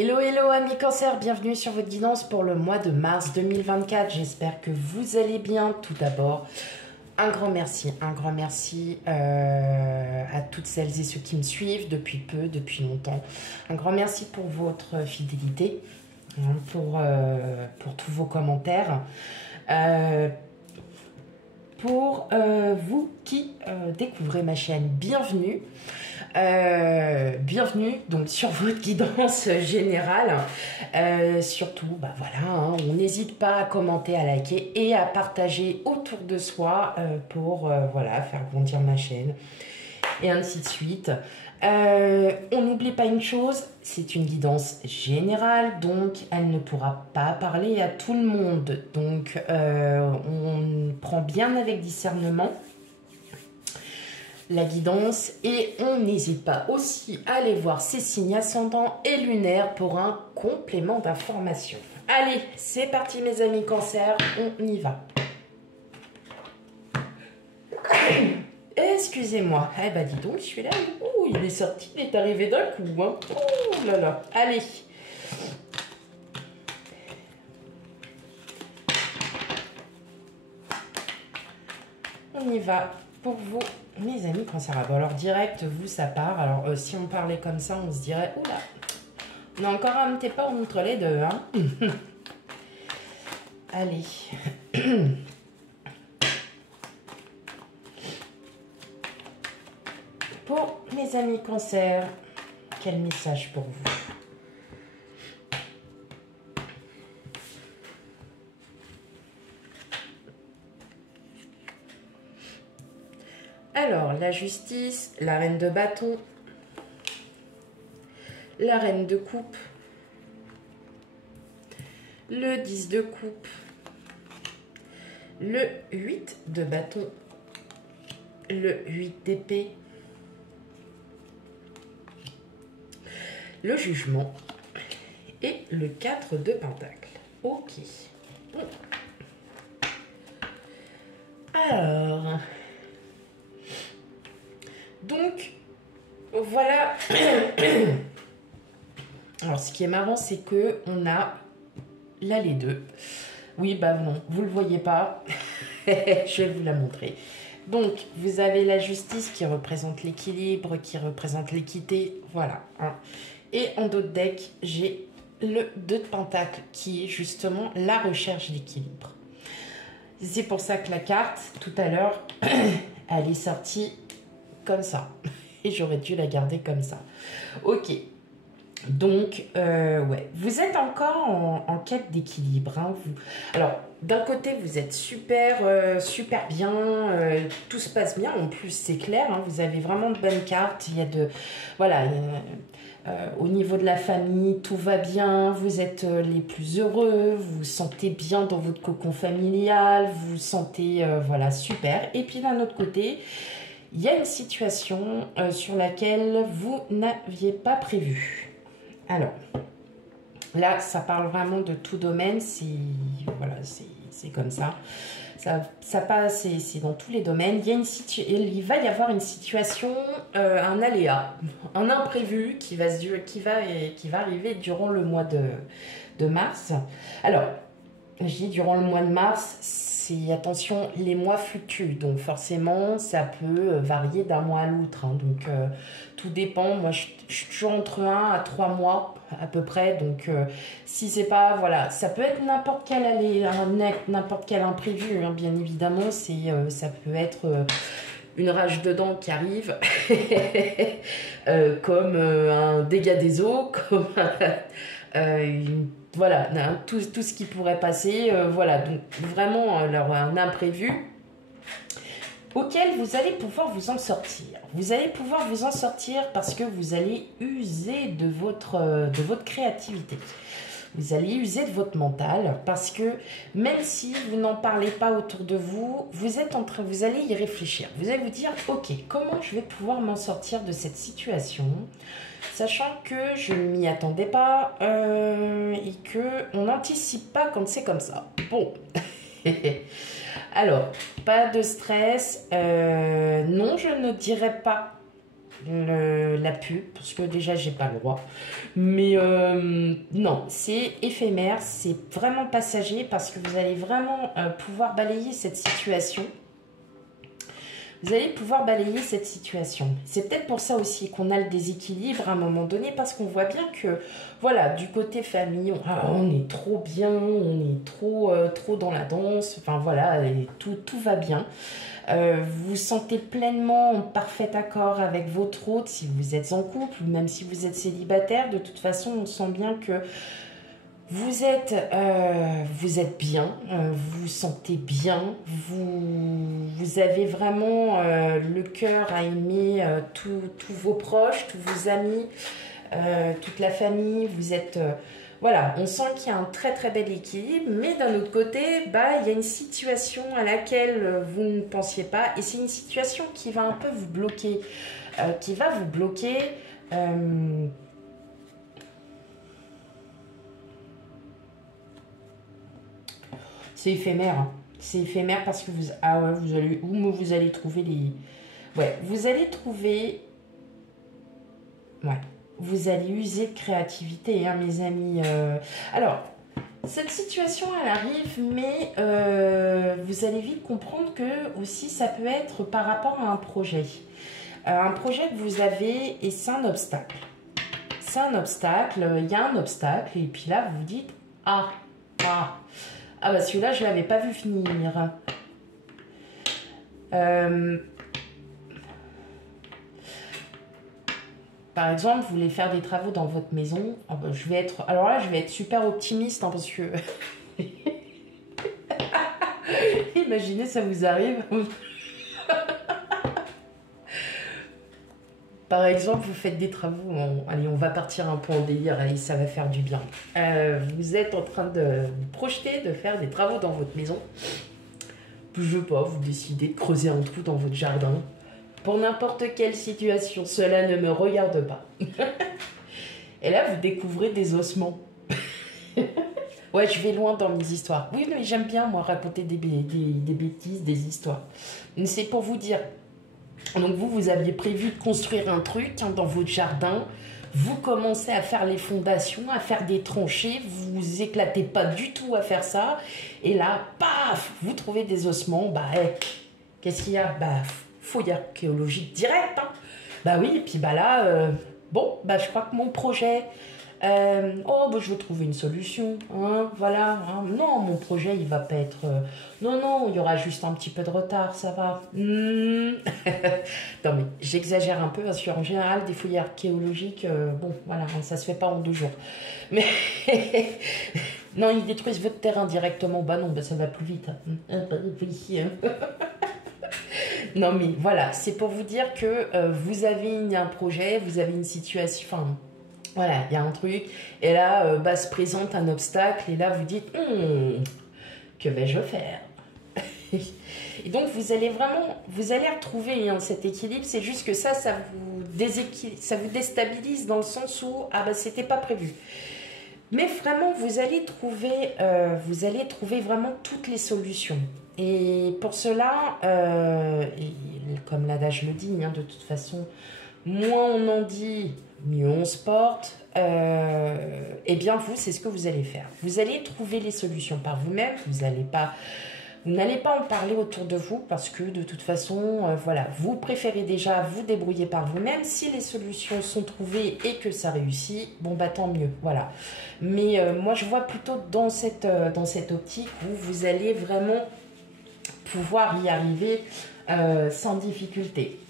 Hello, hello amis cancer, bienvenue sur votre guidance pour le mois de mars 2024. J'espère que vous allez bien. Tout d'abord, un grand merci à toutes celles et ceux qui me suivent depuis peu, depuis longtemps. Un grand merci pour votre fidélité, pour tous vos commentaires. Pour vous qui découvrez ma chaîne, bienvenue. Bienvenue donc sur votre guidance générale. Surtout, bah voilà, hein, on n'hésite pas à commenter, à liker et à partager autour de soi pour voilà, faire grandir ma chaîne et ainsi de suite. On n'oublie pas une chose, c'est une guidance générale, donc elle ne pourra pas parler à tout le monde. Donc on prend bien avec discernement la guidance et on n'hésite pas aussi à aller voir ses signes ascendants et lunaires pour un complément d'information. Allez, c'est parti mes amis cancer, on y va. Excusez-moi, eh ben dis donc, celui-là, oh, il est sorti, il est arrivé d'un coup, hein. Oh là là, allez. On y va pour vous, mes amis cancer. Bon, alors direct, vous, ça part. Alors, si on parlait comme ça, on se dirait, oula, on a encore un petit pas entre les deux, hein. Allez. Pour mes amis cancer, quel message pour vous? Alors, la justice, la reine de bâton, la reine de coupe, le 10 de coupe, le 8 de bâton, le 8 d'épée, le jugement et le 4 de pentacle. Ok. Alors, donc, voilà. Alors, ce qui est marrant, c'est que on a là les deux. Oui, bah non, vous le voyez pas. Je vais vous la montrer. Donc, vous avez la justice qui représente l'équilibre, qui représente l'équité. Voilà. Hein. Et en dos de deck, j'ai le 2 de pentacle qui est justement la recherche d'équilibre. C'est pour ça que la carte, tout à l'heure, elle est sortie comme ça. Et j'aurais dû la garder comme ça. Ok. Donc, ouais. Vous êtes encore en quête d'équilibre. Hein, alors, d'un côté, vous êtes super, super bien. Tout se passe bien. En plus, c'est clair. Hein, vous avez vraiment de bonnes cartes. Il y a de... Voilà. Au niveau de la famille, tout va bien. Vous êtes les plus heureux. Vous vous sentez bien dans votre cocon familial. Vous vous sentez, voilà, super. Et puis, d'un autre côté... Il y a une situation sur laquelle vous n'aviez pas prévu. Alors, là, ça parle vraiment de tout domaine. Voilà, c'est comme ça. Ça passe, c'est dans tous les domaines. Il va y avoir une situation, un aléa, un imprévu qui va arriver durant le mois de mars. Alors, je dis durant le mois de mars, attention, les mois fluctuent, donc forcément, ça peut varier d'un mois à l'autre. Hein, donc, tout dépend. Moi, je suis toujours entre 1 à 3 mois à peu près. Donc, si c'est pas... Voilà, ça peut être n'importe quel imprévu, hein, bien évidemment. Ça peut être... une rage de dents qui arrive, comme un dégât des eaux, comme voilà, hein, tout ce qui pourrait passer, voilà, donc vraiment un imprévu auquel vous allez pouvoir vous en sortir. Vous allez pouvoir vous en sortir parce que vous allez user de votre créativité. Vous allez user de votre mental parce que même si vous n'en parlez pas autour de vous, vous allez y réfléchir. Vous allez vous dire, ok, comment je vais pouvoir m'en sortir de cette situation, sachant que je ne m'y attendais pas et qu'on n'anticipe pas quand c'est comme ça. Bon, alors, pas de stress. Non, je ne dirais pas la pub, parce que déjà, j'ai pas le droit. Mais non, c'est éphémère, c'est vraiment passager, parce que vous allez vraiment pouvoir balayer cette situation. Vous allez pouvoir balayer cette situation. C'est peut-être pour ça aussi qu'on a le déséquilibre à un moment donné, parce qu'on voit bien que, voilà, du côté famille, on est trop bien, on est trop dans la danse, enfin voilà, et tout va bien. Vous vous sentez pleinement en parfait accord avec votre hôte si vous êtes en couple, ou même si vous êtes célibataire. De toute façon, on sent bien que vous êtes bien, vous vous sentez bien, vous avez vraiment le cœur à aimer tous vos proches, tous vos amis, toute la famille. Vous êtes... voilà, on sent qu'il y a un très très bel équilibre, mais d'un autre côté, bah, il y a une situation à laquelle vous ne pensiez pas, et c'est une situation qui va un peu vous bloquer, qui va vous bloquer. C'est éphémère, hein. C'est éphémère parce que vous... Ah ouais, vous allez trouver les... Ouais, vous allez trouver... Ouais, vous allez user de créativité, hein, mes amis. Alors, cette situation, elle arrive, mais vous allez vite comprendre que aussi, ça peut être par rapport à un projet. Un projet que vous avez, et c'est un obstacle. C'est un obstacle, il y a un obstacle, et puis là, vous vous dites, ah, bah celui-là, je ne l'avais pas vu finir. Par exemple, vous voulez faire des travaux dans votre maison. Alors là, je vais être super optimiste, hein, parce que... Imaginez, ça vous arrive. Par exemple, vous faites des travaux, allez, on va partir un peu en délire, allez, ça va faire du bien. Vous êtes en train de vous projeter, de faire des travaux dans votre maison. Je sais pas, vous décidez de creuser un trou dans votre jardin. Pour n'importe quelle situation, cela ne me regarde pas. Et là, vous découvrez des ossements. Ouais, je vais loin dans mes histoires. Oui, mais j'aime bien, moi, raconter des bêtises, des histoires. C'est pour vous dire... Donc vous aviez prévu de construire un truc, hein, dans votre jardin. Vous commencez à faire les fondations, à faire des tranchées. Vous vous éclatez pas du tout à faire ça. Et là, paf, vous trouvez des ossements. Bah, qu'est-ce qu'il y a? Bah, fouille archéologique direct, hein. Bah oui, et puis bah là, bon, bah je crois que mon projet... oh, bah, je veux trouver une solution, hein, voilà, hein. Non, mon projet, il va pas être... non, il y aura juste un petit peu de retard, ça va. Non, mais j'exagère un peu, parce qu'en général, des fouilles archéologiques, bon, voilà, ça se fait pas en 2 jours. Mais... non, ils détruisent votre terrain directement. Bah non, bah ça va plus vite. Non, mais voilà, c'est pour vous dire que vous avez un projet, vous avez une situation... Enfin, voilà, il y a un truc, et là, bah, se présente un obstacle, et là, vous dites, que vais-je faire? Et donc, vous allez retrouver, hein, cet équilibre, c'est juste que ça vous déstabilise dans le sens où, ah bah, c'était pas prévu. Mais vraiment, vous allez trouver vraiment toutes les solutions. Et pour cela, comme l'adage le dit, hein, de toute façon, moins on en dit, mieux on se porte. Eh bien, vous, c'est ce que vous allez faire. Vous allez trouver les solutions par vous-même. Vous n'allez pas en parler autour de vous, parce que de toute façon, voilà, vous préférez déjà vous débrouiller par vous-même. Si les solutions sont trouvées et que ça réussit, bon bah tant mieux, voilà. Mais moi, je vois plutôt dans cette optique où vous allez vraiment pouvoir y arriver sans difficulté.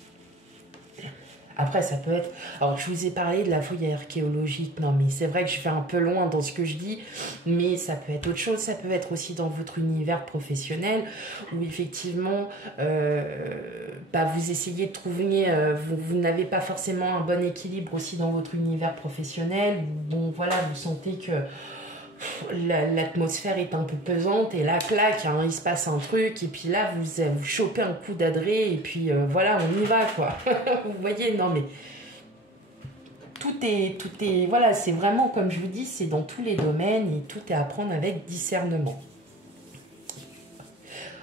Après, ça peut être... Alors, je vous ai parlé de la fouille archéologique. Non, mais c'est vrai que je vais un peu loin dans ce que je dis. Mais ça peut être autre chose. Ça peut être aussi dans votre univers professionnel, où effectivement, bah, vous essayez de trouver... vous n'avez pas forcément un bon équilibre aussi dans votre univers professionnel. Bon, voilà, vous sentez que... l'atmosphère est un peu pesante, et là, clac, hein, il se passe un truc, et puis là, vous chopez un coup d'adresse, et puis voilà, on y va, quoi. Vous voyez, non, mais tout est, voilà, c'est vraiment, comme je vous dis, c'est dans tous les domaines, et tout est à prendre avec discernement.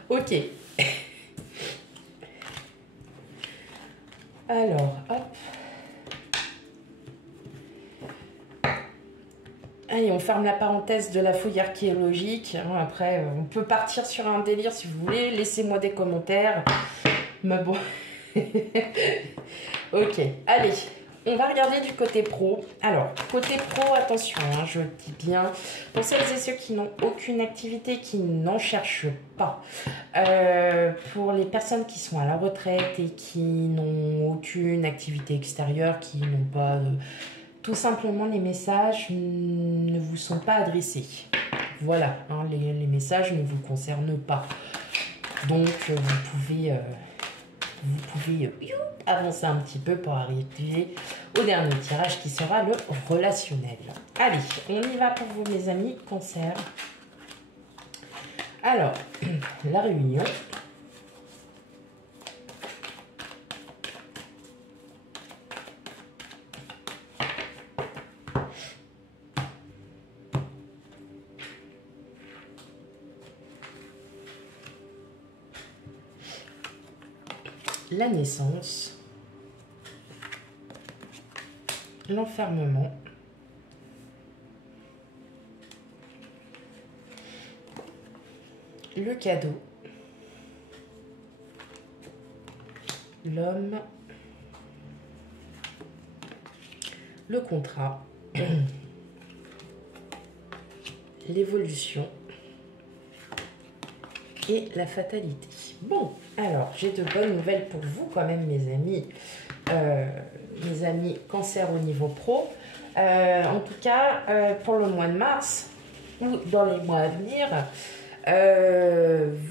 Ok. Alors, hop. Allez, on ferme la parenthèse de la fouille archéologique. Après, on peut partir sur un délire si vous voulez. Laissez-moi des commentaires. Mais bon. Ok, allez. On va regarder du côté pro. Alors, côté pro, attention, hein, je dis bien, pour celles et ceux qui n'ont aucune activité, qui n'en cherchent pas, pour les personnes qui sont à la retraite et qui n'ont aucune activité extérieure, qui n'ont pas... tout simplement, les messages ne vous sont pas adressés. Voilà, hein, les messages ne vous concernent pas. Donc, vous pouvez avancer un petit peu pour arriver au dernier tirage qui sera le relationnel. Allez, on y va pour vous mes amis, Cancer. Alors, la réunion. La naissance, l'enfermement, le cadeau, l'homme, le contrat, l'évolution et la fatalité. Bon, alors, j'ai de bonnes nouvelles pour vous quand même, mes amis Cancer au niveau pro. En tout cas, pour le mois de mars ou dans les mois à venir,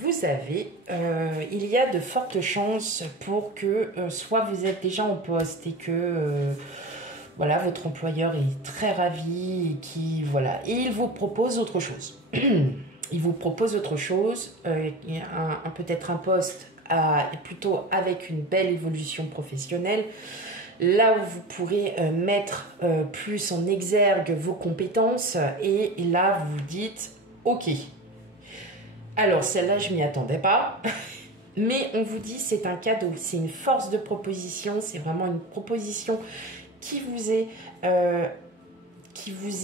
vous avez, il y a de fortes chances pour que soit vous êtes déjà en poste et que... voilà, votre employeur est très ravi et et il vous propose autre chose. Il vous propose autre chose, peut-être un poste plutôt avec une belle évolution professionnelle, là où vous pourrez mettre plus en exergue vos compétences, et là vous vous dites ok, alors celle-là je m'y attendais pas, mais on vous dit c'est un cadeau, c'est une force de proposition, c'est vraiment une proposition qui vous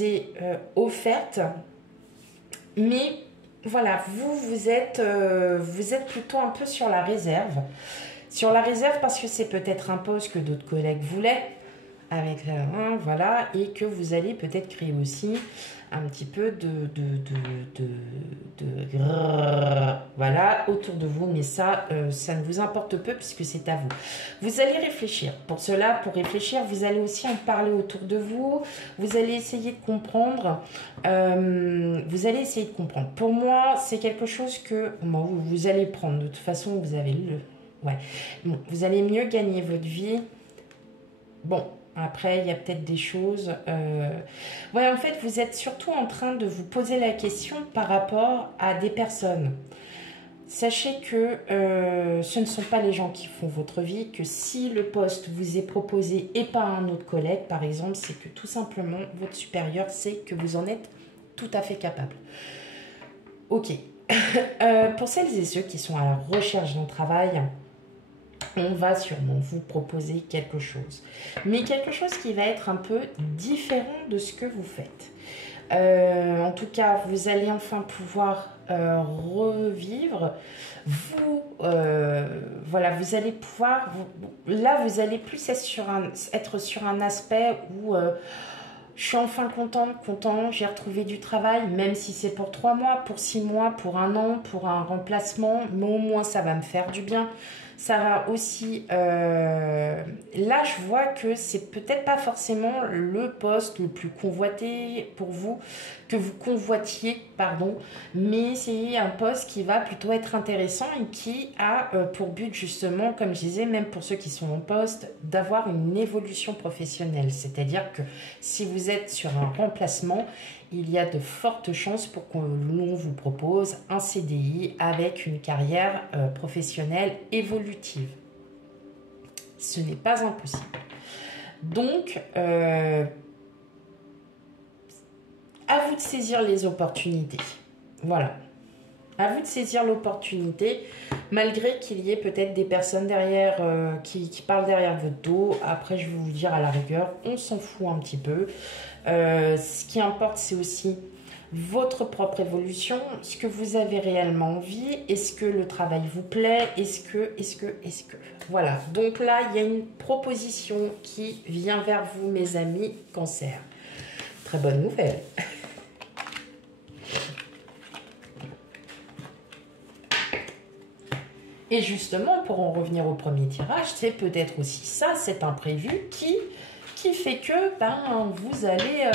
est offerte, mais voilà, vous êtes plutôt un peu sur la réserve. Sur la réserve parce que c'est peut-être un poste que d'autres collègues voulaient, avec voilà, et que vous allez peut-être créer aussi un petit peu voilà, autour de vous, mais ça ne vous importe peu puisque c'est à vous. Vous allez réfléchir. Pour cela, pour réfléchir, vous allez aussi en parler autour de vous. Vous allez essayer de comprendre. Pour moi, c'est quelque chose que vous allez prendre. De toute façon, vous avez vous allez mieux gagner votre vie. Bon. Après, il y a peut-être des choses... en fait, vous êtes surtout en train de vous poser la question par rapport à des personnes. Sachez que ce ne sont pas les gens qui font votre vie, que si le poste vous est proposé et pas un autre collègue, par exemple, c'est que tout simplement, votre supérieur sait que vous en êtes tout à fait capable. Ok. Pour celles et ceux qui sont à la recherche d'un travail... on va sûrement vous proposer quelque chose. Mais quelque chose qui va être un peu différent de ce que vous faites. En tout cas, vous allez enfin pouvoir revivre. Vous allez pouvoir... là, vous allez plus être sur un aspect où... je suis enfin content, j'ai retrouvé du travail, même si c'est pour 3 mois, pour 6 mois, pour 1 an, pour un remplacement, mais au moins ça va me faire du bien. Ça va aussi... là, je vois que c'est peut-être pas forcément le poste le plus convoité pour vous, que vous convoitiez, pardon, mais c'est un poste qui va plutôt être intéressant et qui a pour but justement, comme je disais, même pour ceux qui sont en poste, d'avoir une évolution professionnelle. C'est-à-dire que si vous êtes sur un remplacement, il y a de fortes chances pour qu'on vous propose un CDI avec une carrière professionnelle évolutive. Ce n'est pas impossible. Donc, à vous de saisir les opportunités. Voilà. À vous de saisir l'opportunité, malgré qu'il y ait peut-être des personnes derrière qui parlent derrière votre dos. Après, je vais vous dire à la rigueur, on s'en fout un petit peu. Ce qui importe, c'est aussi votre propre évolution, ce que vous avez réellement envie, est-ce que le travail vous plaît, est-ce que. Voilà, donc là, il y a une proposition qui vient vers vous, mes amis Cancer. Très bonne nouvelle. Et justement, pour en revenir au premier tirage, c'est peut-être aussi ça, cet imprévu qui fait que vous allez...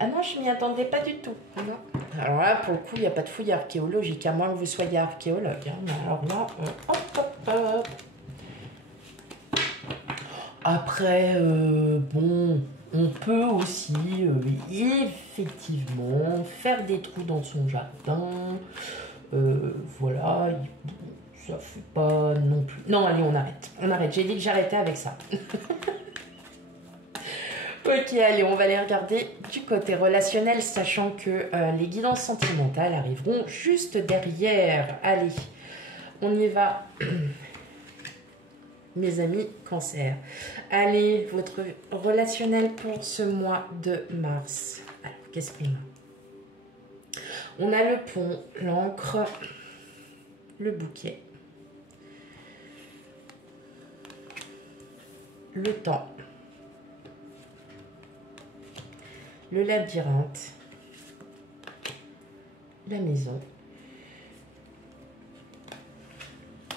Ah non, je m'y attendais pas du tout. Non. Alors là, pour le coup, il n'y a pas de fouille archéologique, à moins que vous soyez archéologue. Hein. Mais alors là, hop, hop, hop. Après, bon, on peut aussi, effectivement, faire des trous dans son jardin. Voilà, ça fait pas non plus... Non, allez, on arrête. On arrête, j'ai dit que j'arrêtais avec ça. Ok, allez, on va aller regarder du côté relationnel, sachant que les guidances sentimentales arriveront juste derrière. Allez, on y va. Mes amis Cancer. Allez, votre relationnel pour ce mois de mars. Alors, qu'est-ce qu'on a? On a le pont, l'encre, le bouquet, le temps, le labyrinthe, la maison,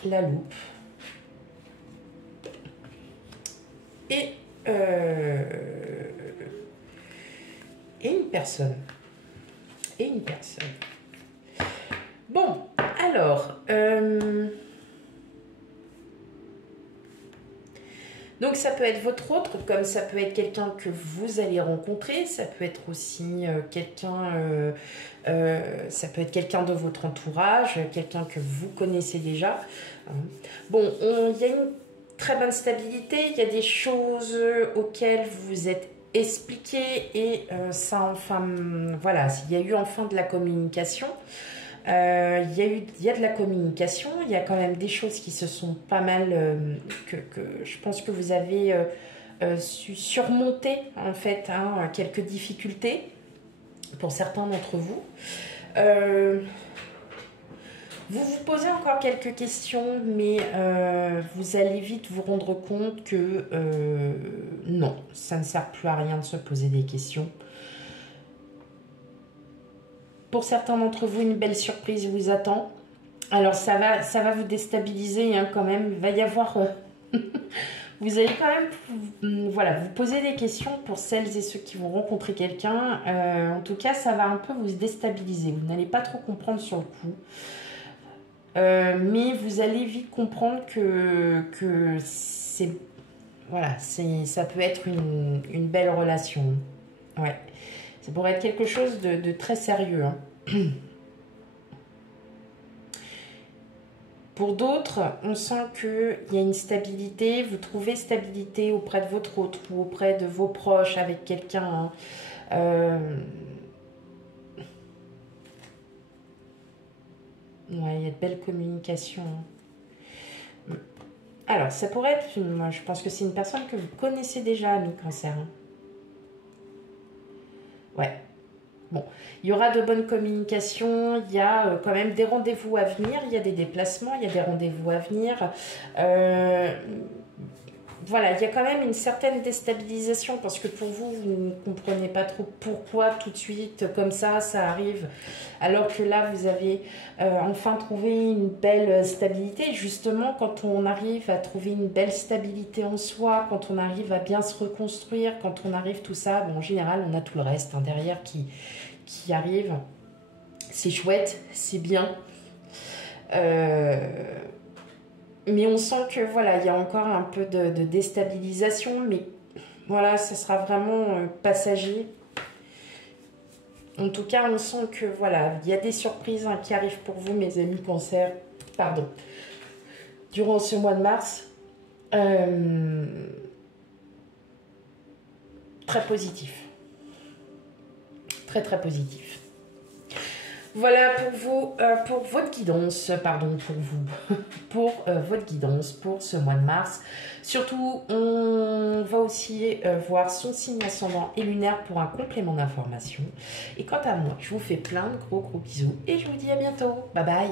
la loupe et une personne. Et une personne. Bon, alors... donc ça peut être votre autre, comme ça peut être quelqu'un que vous allez rencontrer, ça peut être aussi ça peut être quelqu'un de votre entourage, quelqu'un que vous connaissez déjà. Bon, il y a une très bonne stabilité, il y a des choses auxquelles vous vous êtes expliqué et ça enfin, voilà, il y a eu enfin de la communication. Il y a de la communication, il y a quand même des choses qui se sont pas mal, que je pense que vous avez su surmonter en fait, hein, quelques difficultés pour certains d'entre vous. Vous vous posez encore quelques questions, mais vous allez vite vous rendre compte que non, ça ne sert plus à rien de se poser des questions. Pour certains d'entre vous, une belle surprise vous attend. Alors, ça va vous déstabiliser hein, quand même. Il va y avoir... vous allez quand même voilà, vous poser des questions pour celles et ceux qui vont rencontrer quelqu'un. En tout cas, ça va un peu vous déstabiliser. Vous n'allez pas trop comprendre sur le coup. Mais vous allez vite comprendre que c'est... Voilà, ça peut être une belle relation. Ouais. Ça pourrait être quelque chose de très sérieux. Hein. Pour d'autres, on sent qu'il y a une stabilité. Vous trouvez stabilité auprès de votre autre ou auprès de vos proches avec quelqu'un. Hein. Ouais, il y a de belles communications. Hein. Alors, ça pourrait être... Moi, je pense que c'est une personne que vous connaissez déjà, ami Cancer. Hein. Ouais. Bon, il y aura de bonnes communications, il y a quand même des rendez-vous à venir, il y a des déplacements, il y a des rendez-vous à venir. Voilà, il y a quand même une certaine déstabilisation parce que pour vous, vous ne comprenez pas trop pourquoi tout de suite, comme ça arrive. Alors que là, vous avez enfin trouvé une belle stabilité. Justement, quand on arrive à trouver une belle stabilité en soi, quand on arrive à bien se reconstruire, quand on arrive tout ça, bon, en général, on a tout le reste hein, derrière qui arrive. C'est chouette, c'est bien. Mais on sent que voilà, il y a encore un peu de déstabilisation, mais voilà, ça sera vraiment passager. En tout cas, on sent que voilà, il y a des surprises hein, qui arrivent pour vous, mes amis Cancer. Pardon. Durant ce mois de mars, très positif. Très très positif. Voilà pour vous, pour votre guidance, pardon, pour vous, pour votre guidance pour ce mois de mars. Surtout, on va aussi voir son signe ascendant et lunaire pour un complément d'information. Et quant à moi, je vous fais plein de gros bisous et je vous dis à bientôt. Bye bye.